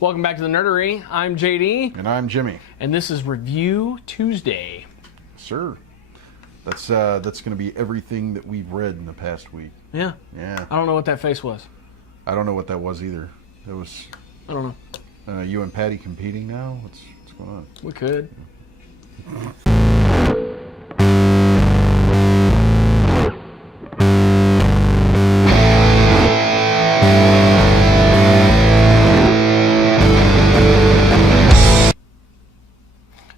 Welcome back to the Nerdery. I'm JD. And I'm Jimmy. And this is Review Tuesday. Sir. That's going to be everything that we've read in the past week. Yeah. Yeah. I don't know what that face was. I don't know what that was either. It was... I don't know. You and Patty competing now? What's going on? We could.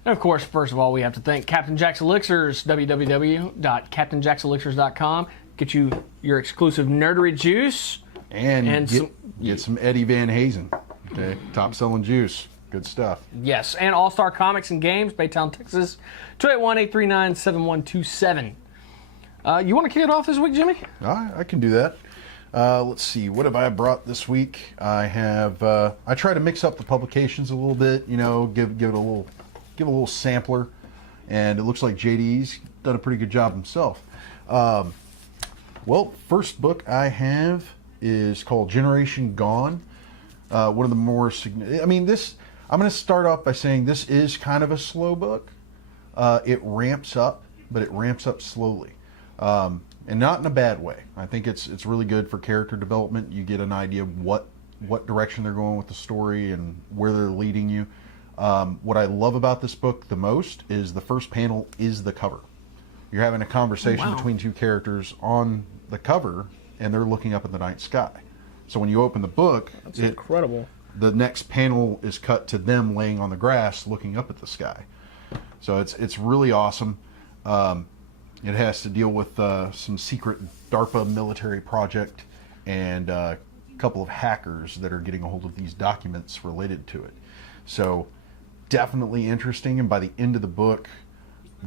And of course, first of all, we have to thank Captain Jack's Elixirs, www.captainjackselixirs.com. Get you your exclusive nerdery juice. And get some Eddie Van Hazen. Okay, top-selling juice. Good stuff. Yes, and All-Star Comics and Games, Baytown, Texas, 281-839-7127. You want to kick it off this week, Jimmy? I can do that. Let's see. What have I brought this week? I have. I try to mix up the publications a little bit. You know, give it a little sampler, and it looks like JD's done a pretty good job himself. Well, first book I have is called Generation Gone. One of the more significant. I mean, this. I'm going to start off by saying this is kind of a slow book. It ramps up, but it ramps up slowly, and not in a bad way. I think it's really good for character development. You get an idea of what direction they're going with the story and where they're leading you. What I love about this book the most is the first panel is the cover. You're having a conversation between two characters on the cover, and they're looking up at the night sky. So when you open the book, that's incredible. The next panel is cut to them laying on the grass looking up at the sky. So it's really awesome. It has to deal with some secret DARPA military project and a couple of hackers that are getting a hold of these documents related to it. So definitely interesting, and by the end of the book,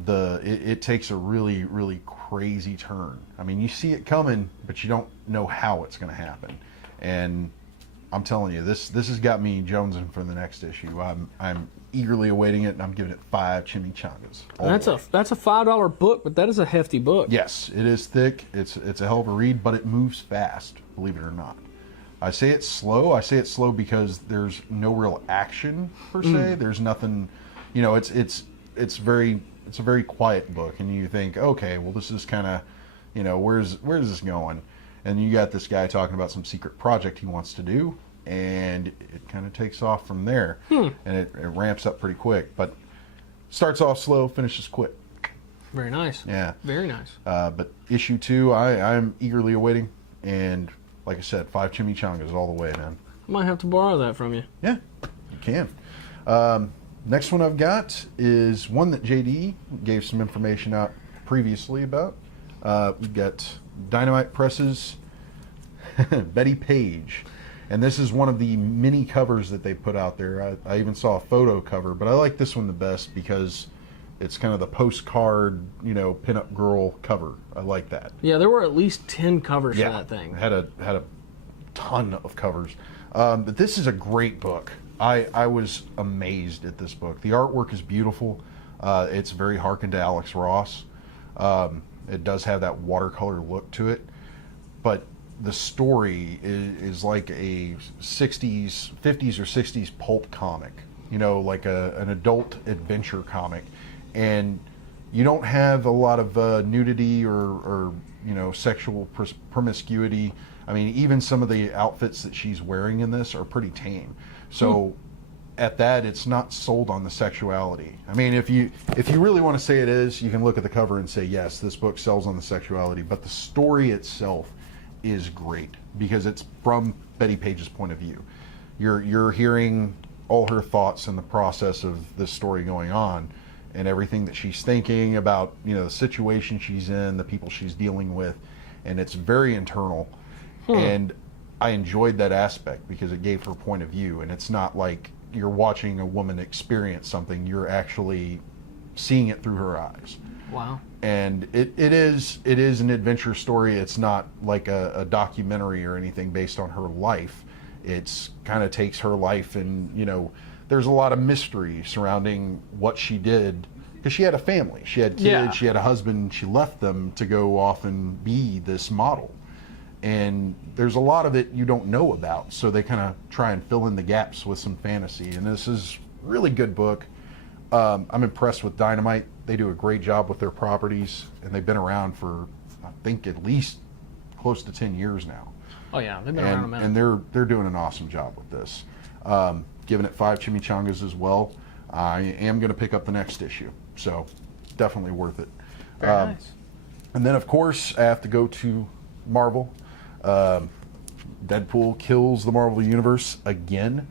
it takes a really, really crazy turn. I mean, you see it coming, but you don't know how it's going to happen. And I'm telling you, this has got me jonesing for the next issue. I'm eagerly awaiting it, and I'm giving it 5 chimichangas. That's a $5 book, but that is a hefty book. Yes, it is thick. It's a hell of a read, but it moves fast, believe it or not. I say it's slow. I say it's slow because there's no real action per se. There's nothing, you know. It's a very quiet book, and you think, okay, well, this is kind of, you know, where's this going? And you got this guy talking about some secret project he wants to do, and it kind of takes off from there, and it ramps up pretty quick. But starts off slow, finishes quick. Very nice. Yeah, very nice. But issue 2, I'm eagerly awaiting, and like I said, 5 chimichangas all the way, man. I might have to borrow that from you. Yeah, you can. Next one I've got is one that JD gave some information out previously about. We've got Dynamite Press's Betty Page. And this is one of the mini covers that they put out there. I even saw a photo cover, but I like this one the best because it's kind of the postcard, you know, pinup girl cover. I like that. Yeah, there were at least 10 covers for that thing. Had a ton of covers. But this is a great book. I was amazed at this book. The artwork is beautiful. It's very harkened to Alex Ross. It does have that watercolor look to it. But the story is like a 50s or 60s pulp comic. You know, like an adult adventure comic. And you don't have a lot of nudity or you know, sexual promiscuity. I mean, even some of the outfits that she's wearing in this are pretty tame. So at that, it's not sold on the sexuality. I mean, if you really want to say it is, you can look at the cover and say, yes, this book sells on the sexuality. But the story itself is great because it's from Betty Page's point of view. You're hearing all her thoughts in the process of this story going on, and everything that she's thinking about, you know, the situation she's in, the people she's dealing with, and it's very internal. And I enjoyed that aspect because it gave her point of view, and it's not like you're watching a woman experience something, you're actually seeing it through her eyes. Wow. And it is an adventure story. It's not like a documentary or anything based on her life. It's kind of takes her life, and, you know, there's a lot of mystery surrounding what she did, because she had a family, she had kids, she had a husband, she left them to go off and be this model. and there's a lot of it you don't know about, so they kind of try and fill in the gaps with some fantasy. And this is a really good book. I'm impressed with Dynamite. They do a great job with their properties, and they've been around for, I think, at least close to 10 years now. Oh yeah, they've been around a minute. And they're doing an awesome job with this. Giving it 5 chimichangas as well. I am going to pick up the next issue, so definitely worth it. Very nice. And then, of course, I have to go to Marvel. Deadpool Kills the Marvel Universe Again.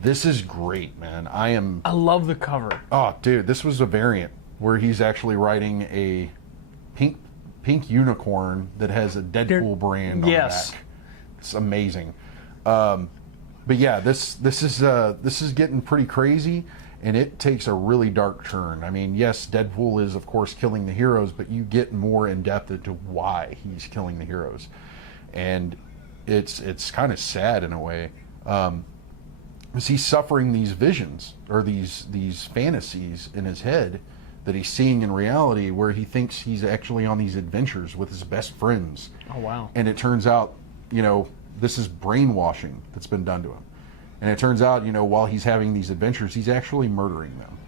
This is great, man. I love the cover. Oh, dude, this was a variant where he's actually riding a pink unicorn that has a Deadpool brand on the back. It's amazing. But yeah, this is getting pretty crazy, and it takes a really dark turn. I mean, yes, Deadpool is of course killing the heroes, but you get more in depth into why he's killing the heroes, and it's kind of sad in a way. Because he's suffering these visions or these fantasies in his head that he's seeing in reality, where he thinks he's actually on these adventures with his best friends. Oh wow! And it turns out, this is brainwashing that's been done to him. And it turns out, while he's having these adventures, he's actually murdering them.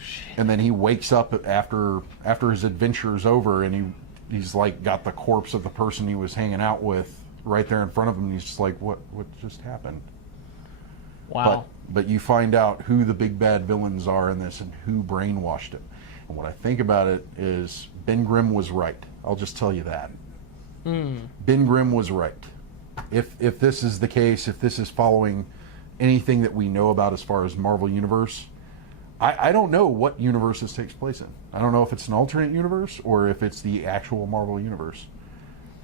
Shit. And then he wakes up after his adventure is over, and he's like got the corpse of the person he was hanging out with right there in front of him. And he's just like, what just happened? Wow. But you find out who the big bad villains are in this and who brainwashed him. And what I think about it is Ben Grimm was right. I'll just tell you that. Ben Grimm was right. If this is the case, if this is following anything that we know about as far as Marvel Universe, I don't know what universe this takes place in. I don't know if it's an alternate universe or if it's the actual Marvel Universe.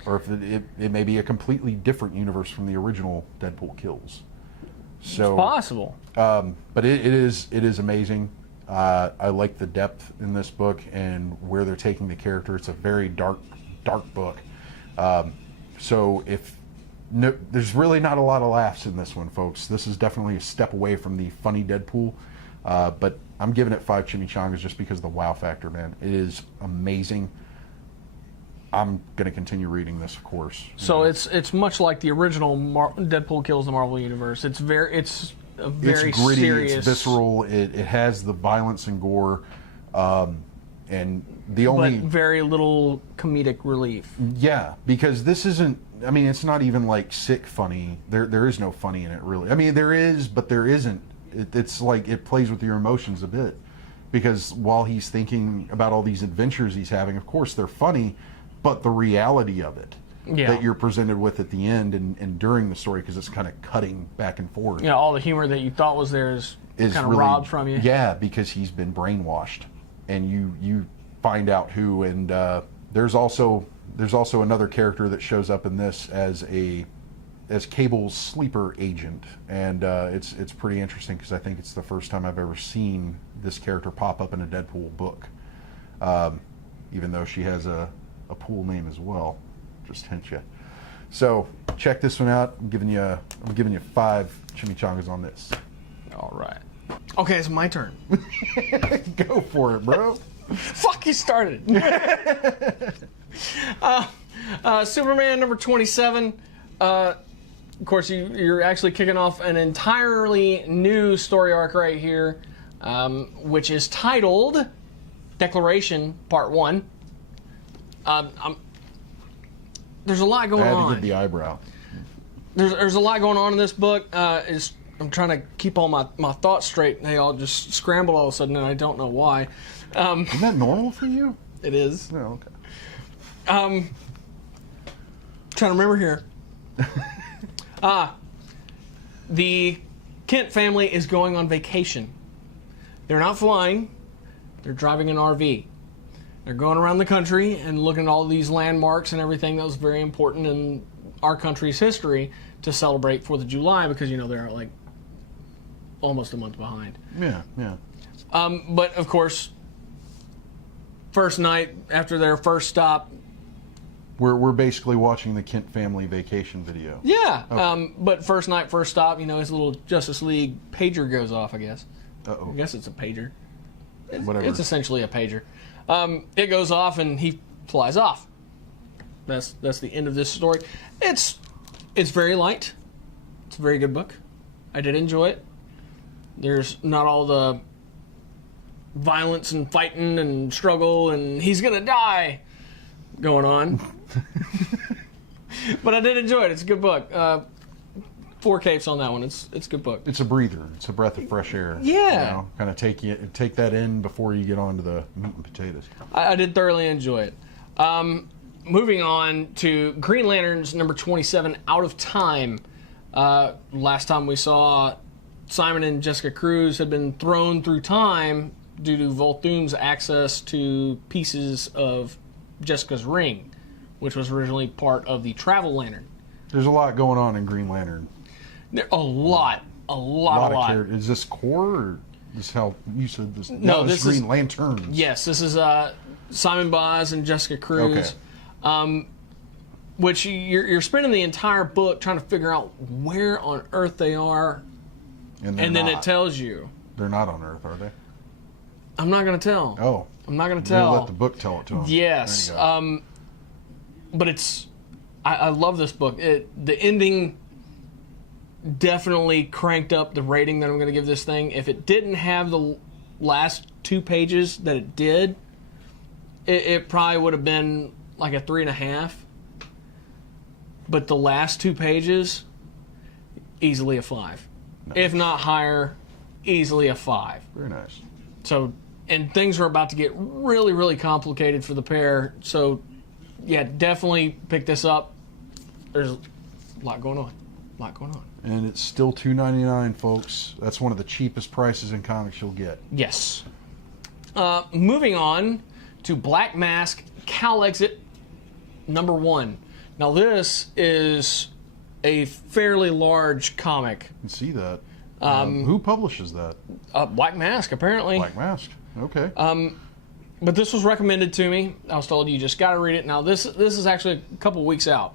Or if it may be a completely different universe from the original Deadpool Kills. So, it's possible. But it is amazing. I like the depth in this book and where they're taking the character. It's a very dark book. So there's really not a lot of laughs in this one, folks. This is definitely a step away from the funny Deadpool. But I'm giving it 5 chimichangas just because of the wow factor, man. It is amazing. I'm going to continue reading this, of course. So it's much like the original Deadpool Kills the Marvel Universe. It's a very it's gritty, serious, it's visceral. It has the violence and gore, and but very little comedic relief. Yeah, because this isn't. I mean, it's not even like sick funny. There is no funny in it, really. I mean, there is, but there isn't. It's like it plays with your emotions a bit, because while he's thinking about all these adventures he's having, of course they're funny. But the reality of it that you're presented with at the end and during the story, because it's kind of cutting back and forth. Yeah, all the humor that you thought was there is kind of really robbed from you. Yeah, because he's been brainwashed, and you find out who. And there's also another character that shows up in this as Cable's sleeper agent, and it's pretty interesting because I think it's the first time I've ever seen this character pop up in a Deadpool book, even though she has a pool name as well. Just hint you. So check this one out. I'm giving you 5 chimichangas on this. All right. Okay, it's my turn. Go for it, bro. Fuck, you started. Superman number 27. Of course, you're actually kicking off an entirely new story arc right here, which is titled Declaration Part 1. There's a lot going on. I had to give the eyebrow. There's a lot going on in this book. I'm trying to keep all my thoughts straight. They all just scramble all of a sudden, and I don't know why. Isn't that normal for you? It is. Oh, okay. Trying to remember here. The Kent family is going on vacation. They're not flying. They're driving an RV. They're going around the country and looking at all these landmarks and everything that was very important in our country's history to celebrate 4th of July, because, they're like almost a month behind. Yeah. But, of course, first night after their first stop... We're basically watching the Kent family vacation video. Yeah. Okay. But first night, first stop, his little Justice League pager goes off, I guess. Uh-oh. I guess it's a pager. Whatever. It's essentially a pager. It goes off and he flies off. That's the end of this story. It's very light. It's a very good book. I did enjoy it. There's not all the violence and fighting and struggle and he's gonna die going on. But I did enjoy it. It's a good book. 4 capes on that one. It's a good book. It's a breather. It's a breath of fresh air. Yeah. Kind of take that in before you get on to the meat and potatoes. I did thoroughly enjoy it. Moving on to Green Lanterns number 27, Out of Time. Last time we saw Simon and Jessica Cruz had been thrown through time due to Volthoom's access to pieces of Jessica's ring, which was originally part of the Travel Lantern. There's a lot going on in Green Lantern. A lot. Is this core, or is how you said this? No, this is Green Lanterns. Yes, this is Simon Baz and Jessica Cruz. Okay. Which you're spending the entire book trying to figure out where on Earth they are, and then it tells you. They're not on Earth, are they? I'm not going to tell. Oh. I'm not going to tell. Let the book tell it to them. Yes. But I love this book. The ending definitely cranked up the rating that I'm going to give this thing. If it didn't have the last 2 pages that it did, it probably would have been like a 3.5. But the last 2 pages, easily a 5. Nice. If not higher, easily a 5. Very nice. So, and things are about to get really, really complicated for the pair. So, yeah, definitely pick this up. There's a lot going on. And it's still $2.99, folks. That's one of the cheapest prices in comics you'll get. Yes. Moving on to Black Mask, Cal Exit, number 1. Now, this is a fairly large comic. I can see that. Who publishes that? Black Mask, apparently. Black Mask. Okay. But this was recommended to me. I was told you just got to read it. Now, this is actually a couple weeks out.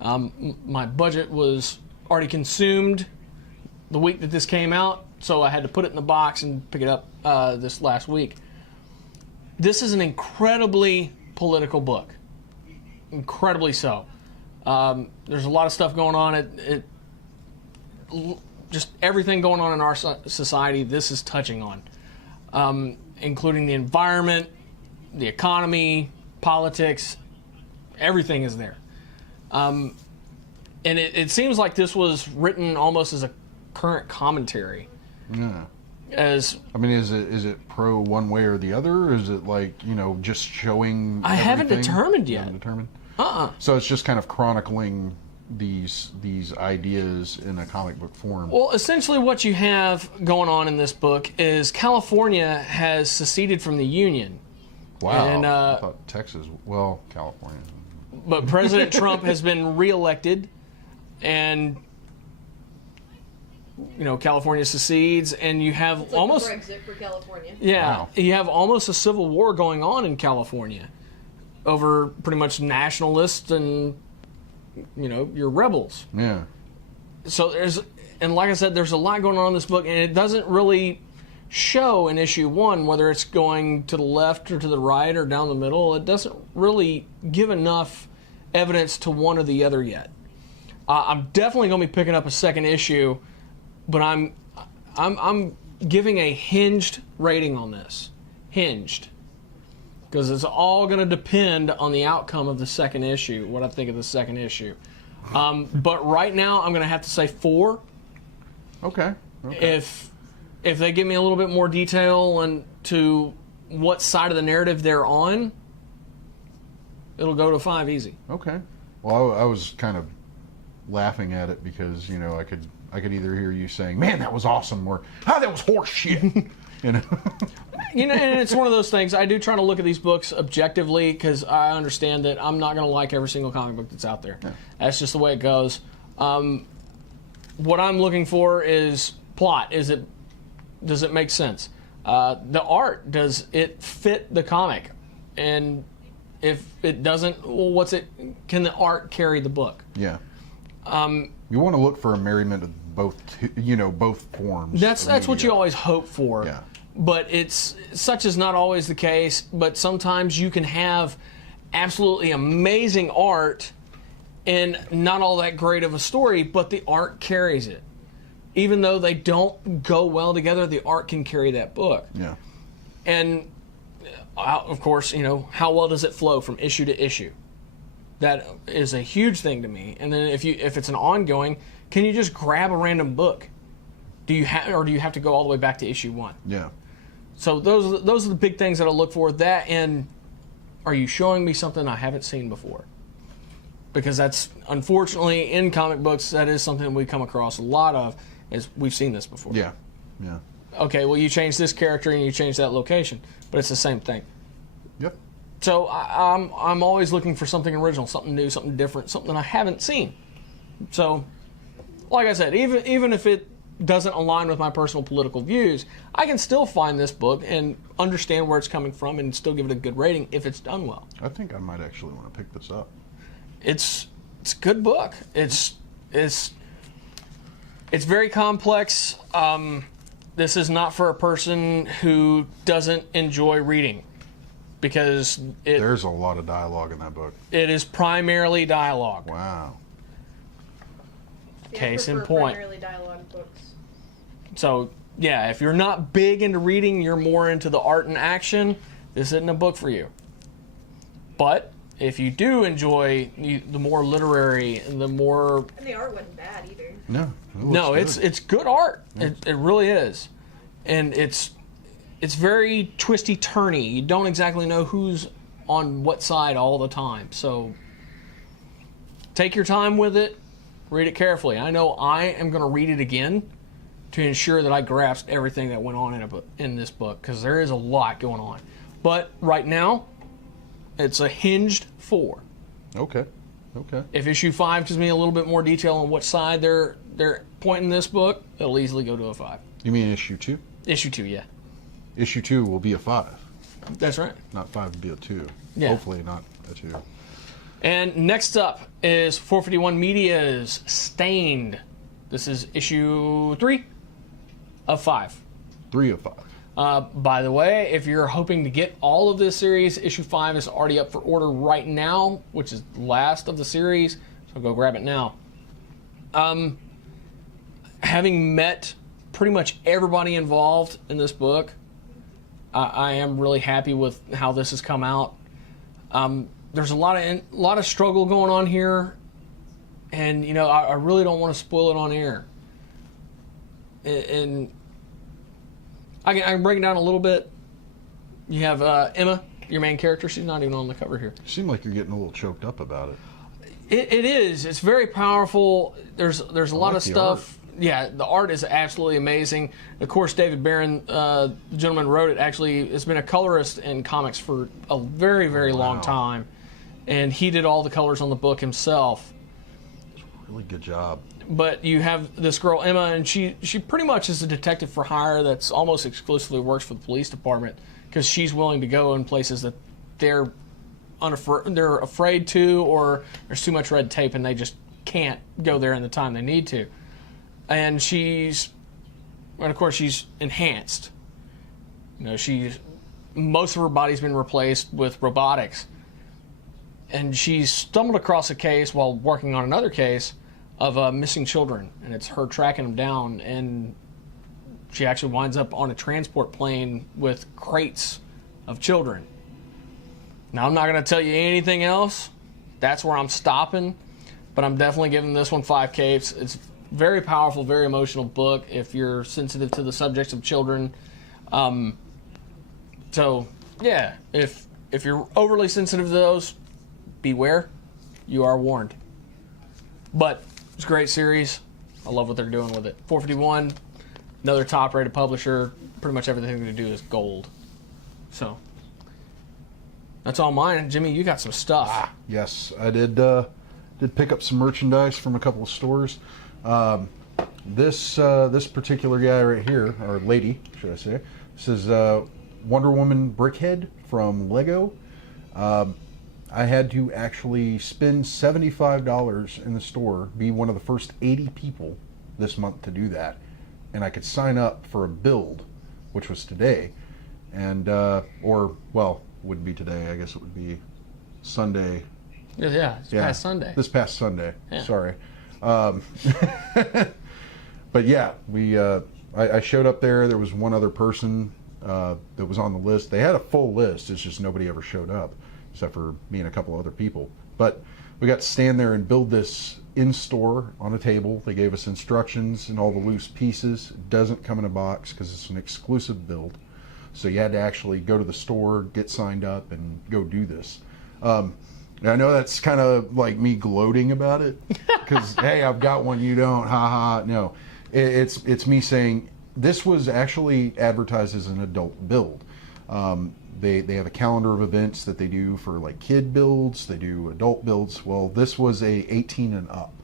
My budget was already consumed the week that this came out, so I had to put it in the box and pick it up this last week. This is an incredibly political book. Incredibly so. There's a lot of stuff going on. Just everything going on in our society, this is touching on. Including the environment, the economy, politics, everything is there. And it seems like this was written almost as a current commentary. Yeah. Is it pro one way or the other? Or is it like, just showing I haven't determined yet. Haven't determined? So it's just kind of chronicling these ideas in a comic book form. Well, essentially what you have going on in this book is California has seceded from the Union. Wow. And, I thought Texas, California. But President Trump has been reelected, and California secedes, and you have it's like almost Brexit for California. Yeah, wow. You have almost a civil war going on in California over pretty much nationalists and your rebels. Yeah. So like I said, there's a lot going on in this book, and it doesn't really show in issue 1 whether it's going to the left or to the right or down the middle. It doesn't really give enough evidence to one or the other yet. I'm definitely going to be picking up a second issue, but I'm giving a hinged rating on this. Hinged. Because it's all going to depend on the outcome of the second issue, what I think of the second issue. But right now, I'm going to have to say 4. Okay. If they give me a little bit more detail and to what side of the narrative they're on, it'll go to 5 easy. Okay. Well, I was kind of laughing at it because I could either hear you saying, "Man, that was awesome," or that was horse shit." And it's one of those things. I do try to look at these books objectively because I understand that I'm not going to like every single comic book that's out there. Yeah. That's just the way it goes. What I'm looking for is plot. Does it make sense? The art, does it fit the comic? And if it doesn't, well, can the art carry the book? Yeah. You want to look for a merriment of both forms. That's what you always hope for. Yeah. But such is not always the case. But sometimes you can have absolutely amazing art and not all that great of a story, but the art carries it. Even though they don't go well together, the art can carry that book. Yeah. And of course, how well does it flow from issue to issue? That is a huge thing to me. And then if it's an ongoing, can you just grab a random book? Do you have to go all the way back to issue 1? Yeah. So those are the big things that I look for. That, and are you showing me something I haven't seen before? Because that's, unfortunately, in comic books, that is something we come across a lot of, is we've seen this before. Yeah. Yeah. Okay, well, you change this character and you change that location, but it's the same thing. Yep. So I'm always looking for something original, something new, something different, something I haven't seen. So, like I said, even if it doesn't align with my personal political views, I can still find this book and understand where it's coming from and still give it a good rating if it's done well. I think I might actually want to pick this up. It's a good book. It's very complex. This is not for a person who doesn't enjoy reading, because there's a lot of dialogue in that book. It is primarily dialogue. Wow. Case in point. Primarily dialogue books. So, yeah, if you're not big into reading, you're more into the art and action, this isn't a book for you. But if you do enjoy the more literary and the more... And the art wasn't bad either. No, it's good art. Yeah. It really is. And it's very twisty-turny. You don't exactly know who's on what side all the time. So take your time with it. Read it carefully. I know I am going to read it again to ensure that I grasp everything that went on in this book, because there is a lot going on. But right now, it's a hinged 4. Okay. If issue 5 gives me a little bit more detail on what side they're pointing this book, it'll easily go to a 5. You mean issue 2? Issue 2, yeah. Issue 2 will be a 5. That's right. Not 5 will be a 2. Yeah. Hopefully not a 2. And next up is 451 Media's Stained. This is issue 3 of 5. 3 of 5. By the way, if you're hoping to get all of this series, issue 5 is already up for order right now, which is the last of the series, so go grab it now. Having met pretty much everybody involved in this book, I am really happy with how this has come out. There's a lot of struggle going on here, and I really don't want to spoil it on air. And I can break it down a little bit. You have Emma, your main character. She's not even on the cover here. You seem like you're getting a little choked up about it. It is. It's very powerful. There's a lot of stuff. Yeah, the art is absolutely amazing. Of course, David Barron, the gentleman who wrote it, actually has been a colorist in comics for a very, very long time. And he did all the colors on the book himself. Really good job. But you have this girl, Emma, and she pretty much is a detective for hire that's almost exclusively works for the police department, because she's willing to go in places that they're afraid to, or there's too much red tape and they just can't go there in the time they need to. And of course, she's enhanced. Most of her body's been replaced with robotics. And she's stumbled across a case while working on another case of missing children, and it's her tracking them down, and she actually winds up on a transport plane with crates of children. Now, I'm not going to tell you anything else. That's where I'm stopping, but I'm definitely giving this one 5 capes. It's very powerful, very emotional book if you're sensitive to the subjects of children. So, yeah, if you're overly sensitive to those, beware. You are warned. But it's a great series. I love what they're doing with it. 451, another top-rated publisher. Pretty much everything they do is gold. So that's all mine. Jimmy, you got some stuff. Yes, I did pick up some merchandise from a couple of stores. This particular guy right here, or lady, should I say, this is Wonder Woman Brickhead from Lego. I had to actually spend $75 in the store, be one of the first 80 people this month to do that, and I could sign up for a build, which was today, and wouldn't be today. I guess it would be Sunday. Yeah, it's past Sunday. This past Sunday. Yeah. Sorry. But yeah, I showed up there. There was one other person that was on the list. They had a full list. It's just nobody ever showed up, except for me and a couple other people. But we got to stand there and build this in-store on a table. They gave us instructions and all the loose pieces. It doesn't come in a box because it's an exclusive build. So you had to actually go to the store, get signed up, and go do this. I know that's kind of like me gloating about it because, hey, I've got one, you don't, ha ha. No, it's me saying this was actually advertised as an adult build. They have a calendar of events that they do for like kid builds, they do adult builds. Well, this was a 18 and up.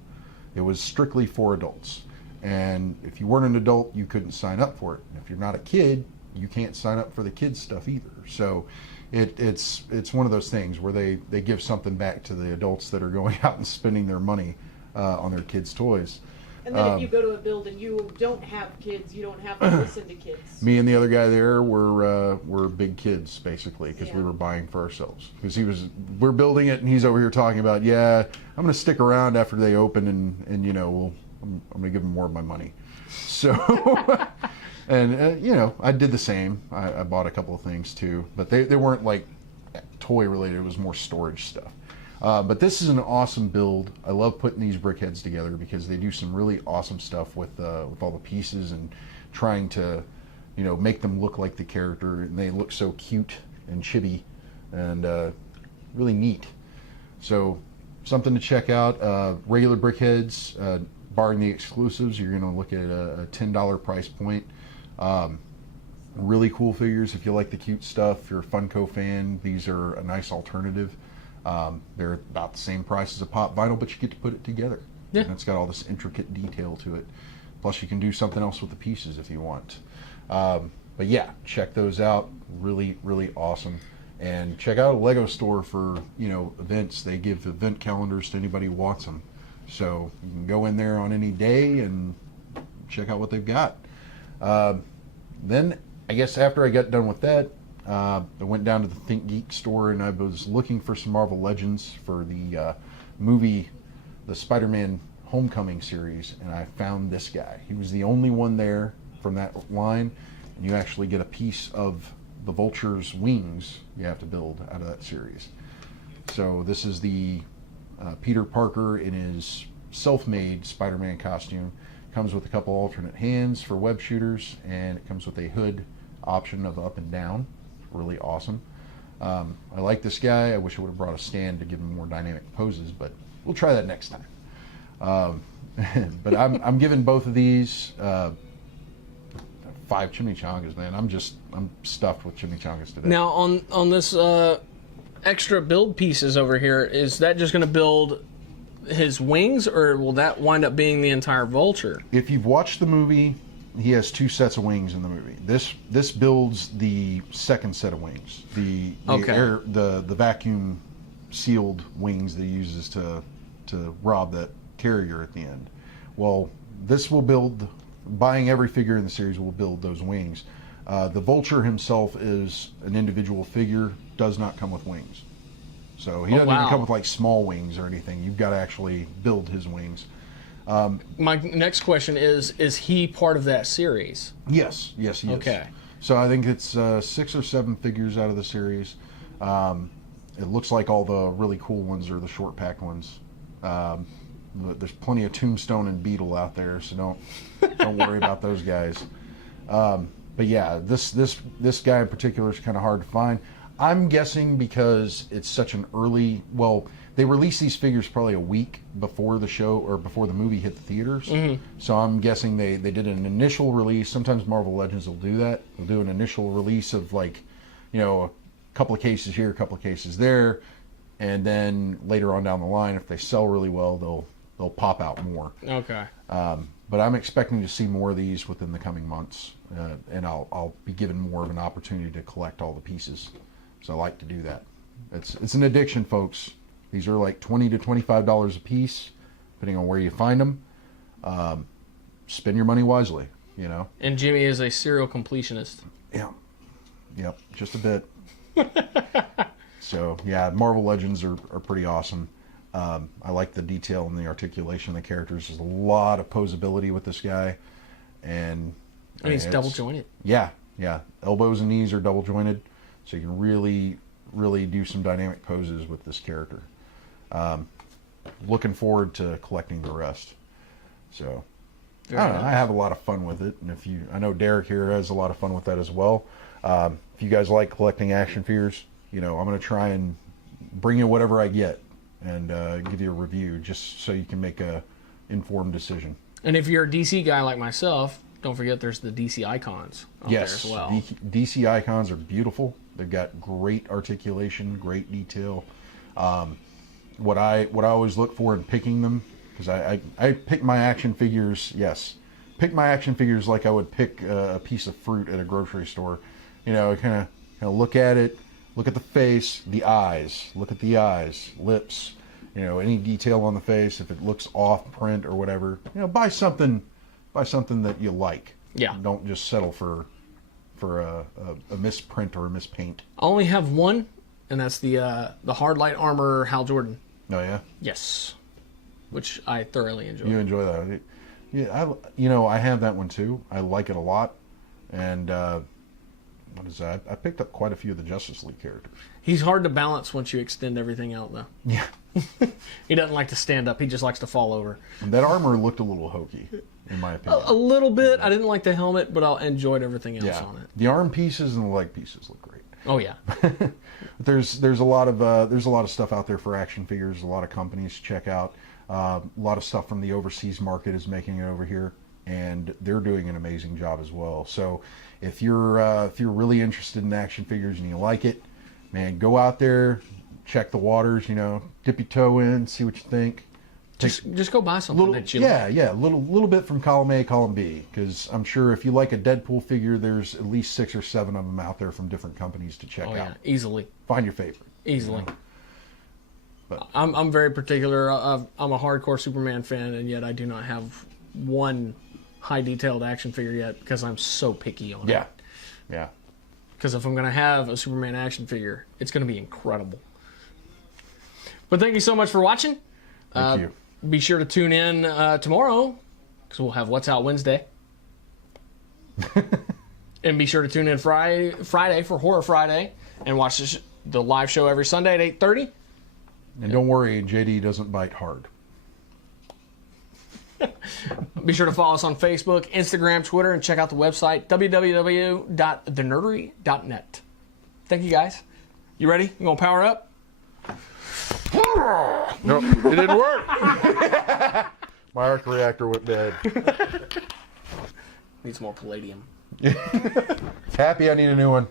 It was strictly for adults. And if you weren't an adult, you couldn't sign up for it. And if you're not a kid, you can't sign up for the kids stuff either. So it's one of those things where they give something back to the adults that are going out and spending their money on their kids' toys. And then if you go to a build and you don't have kids, you don't have to listen to kids. Me and the other guy there were big kids basically because we were buying for ourselves. Because we're building it and he's over here talking about, yeah, I'm going to stick around after they open and you know, I'm going to give them more of my money. So, and you know, I did the same. I bought a couple of things too, but they weren't like toy related. It was more storage stuff. But this is an awesome build. I love putting these brickheads together because they do some really awesome stuff with all the pieces and trying to, you know, make them look like the character. And they look so cute and chibi and really neat. So something to check out. Regular brickheads, barring the exclusives, you're going to look at a $10 price point. Really cool figures if you like the cute stuff. If you're a Funko fan, these are a nice alternative. They're about the same price as a pop vinyl, but you get to put it together. Yeah. And it's got all this intricate detail to it. Plus, you can do something else with the pieces if you want. But yeah, check those out. Really, really awesome. And check out a Lego store for, you know, events. They give event calendars to anybody who wants them. So you can go in there on any day and check out what they've got. Then, I guess after I got done with that, I went down to the Think Geek store and I was looking for some Marvel Legends for the movie, the Spider-Man Homecoming series, and I found this guy. He was the only one there from that line, and you actually get a piece of the Vulture's wings you have to build out of that series. So this is the Peter Parker in his self-made Spider-Man costume. Comes with a couple alternate hands for web shooters, and it comes with a hood option of up and down. Really awesome. I like this guy. I wish I would have brought a stand to give him more dynamic poses, but we'll try that next time. But I'm giving both of these 5 chimichangas, man. I'm stuffed with chimichangas today. Now on this extra build pieces over here, is that just going to build his wings, or will that wind up being the entire Vulture? If you've watched the movie, he has 2 sets of wings in the movie. This builds the second set of wings. The vacuum sealed wings that he uses to rob that carrier at the end. Well, this will build. Buying every figure in the series will build those wings. The Vulture himself is an individual figure. Does not come with wings. So he doesn't even come with like small wings or anything. You've got to actually build his wings. My next question is he part of that series? Yes, he is. Okay. So I think it's 6 or 7 figures out of the series. It looks like all the really cool ones are the short pack ones. There's plenty of Tombstone and Beetle out there, so don't worry about those guys. But yeah, this guy in particular is kind of hard to find. I'm guessing because it's such an early. Well, they released these figures probably a week before the show or before the movie hit the theaters. Mm-hmm. So I'm guessing they did an initial release. Sometimes Marvel Legends will do that. They'll do an initial release of like, you know, a couple of cases here, a couple of cases there, and then later on down the line, if they sell really well, they'll pop out more. Okay. But I'm expecting to see more of these within the coming months, and I'll be given more of an opportunity to collect all the pieces. So I like to do that. It's an addiction, folks. These are like $20 to $25 a piece, depending on where you find them. Spend your money wisely, you know. And Jimmy is a serial completionist. Yeah. Yep. Just a bit. So yeah, Marvel Legends are pretty awesome. I like the detail and the articulation of the characters. There's a lot of posability with this guy, and he's double jointed. Yeah. Elbows and knees are double jointed, so you can really do some dynamic poses with this character. Looking forward to collecting the rest. So I don't know, I have a lot of fun with it, and I know Derek here has a lot of fun with that as well. If you guys like collecting action figures, I'm going to try and bring you whatever I get and give you a review just so you can make a informed decision. And if you're a DC guy like myself, don't forget there's the DC icons out there as well. DC icons are beautiful. They've got great articulation, great detail. What I always look for in picking them, because I pick my action figures, pick my action figures like I would pick a piece of fruit at a grocery store. Kind of look at it, look at the face, the eyes, look at the eyes, lips, any detail on the face. If it looks off print or whatever, buy something that you like. Yeah. Don't just settle for a misprint or a mispaint. I only have one, and that's the hard light armor Hal Jordan. Oh yeah. Yes, which I thoroughly enjoy. You enjoy that? Yeah. I have that one too. I like it a lot, and what is that? I picked up quite a few of the Justice League characters. He's hard to balance once you extend everything out, though. Yeah. He doesn't like to stand up. He just likes to fall over. And that armor looked a little hokey, in my opinion. A little bit. I didn't like the helmet, but I enjoyed everything else on it. The arm pieces and the leg pieces look great. Oh yeah. There's a lot of stuff out there for action figures. A lot of companies to check out. A lot of stuff from the overseas market is making it over here, and they're doing an amazing job as well. So if you're really interested in action figures and you like it, man, go out there, check the waters. Dip your toe in, see what you think. Just go buy something that you like. Yeah, a little bit from column A, column B, because I'm sure if you like a Deadpool figure, there's at least 6 or 7 of them out there from different companies to check out. Easily. Find your favorite. Easily. But I'm very particular. I'm a hardcore Superman fan, and yet I do not have one high detailed action figure yet because I'm so picky on it. Yeah. Because if I'm going to have a Superman action figure, it's going to be incredible. But thank you so much for watching. Thank you. Be sure to tune in tomorrow, because we'll have What's Out Wednesday. And be sure to tune in Friday for Horror Friday, and watch the live show every Sunday at 8:30. And don't worry, JD doesn't bite hard. Be sure to follow us on Facebook, Instagram, Twitter, and check out the website, www.thenerdery.net. Thank you, guys. You ready? You going to power up? Nope, it didn't work. My arc reactor went dead. Needs more palladium. Happy I need a new one.